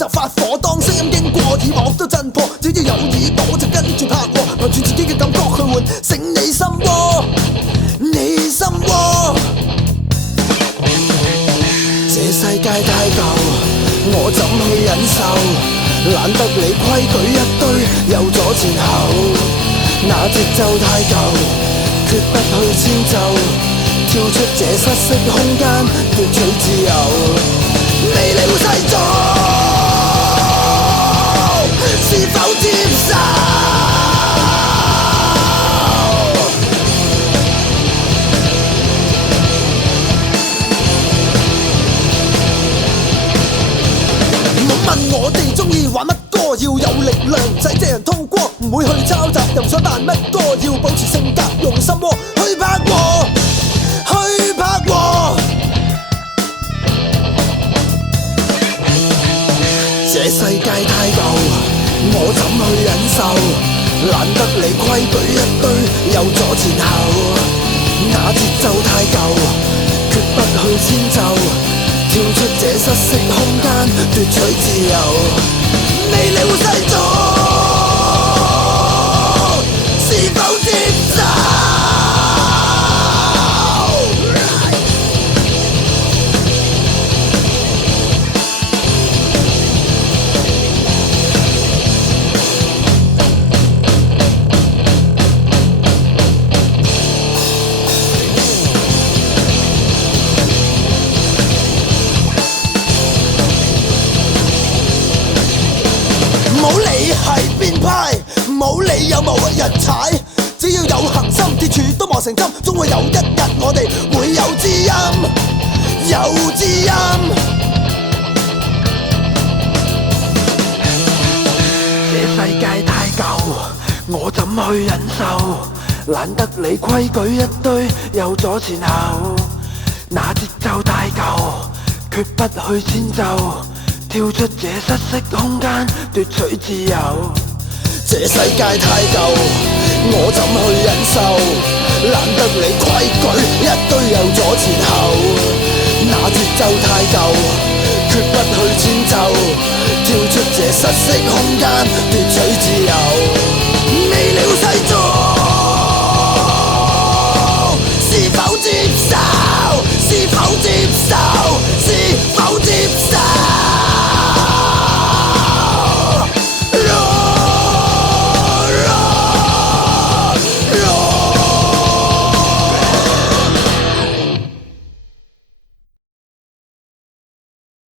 就發火，當聲音經過耳膜都震破，只要有耳朵就跟住拍和，憑住自己嘅感覺去喚醒你心窩，你心窩。這世界太舊，我怎去忍受？懶得理規矩一堆，又左前後，那節奏太舊，決不去遷就，跳出這失色空間，奪取自由，未了世俗，是否接受？問我哋中意玩乜歌，要有力量，使這人通過，唔會去抄襲，又唔想扮乜歌，要保持性格，用心窩去拍和，去拍和。這世界太舊，我怎去忍受？懶得理規矩一堆，又左前後，那節奏太舊，決不去遷就。跳出這失色空間，奪取自由，未了世俗，是否接受？冇理係邊派，冇理有冇人踩，只要有恒心，鐵柱都磨成針，終會有一日我哋會有知音，有知音。這世界太舊，我怎去忍受？懶得理規矩一堆，又左前後，那節奏太舊，決不去遷就。跳出這失色空間，奪取自由。這世界太舊，我怎去忍受？懶得理規矩一堆，又左前後，那節奏太舊，決不去遷就。跳出這失色空間，奪取自由，未了世俗，是否接受？是否接受？是否接受？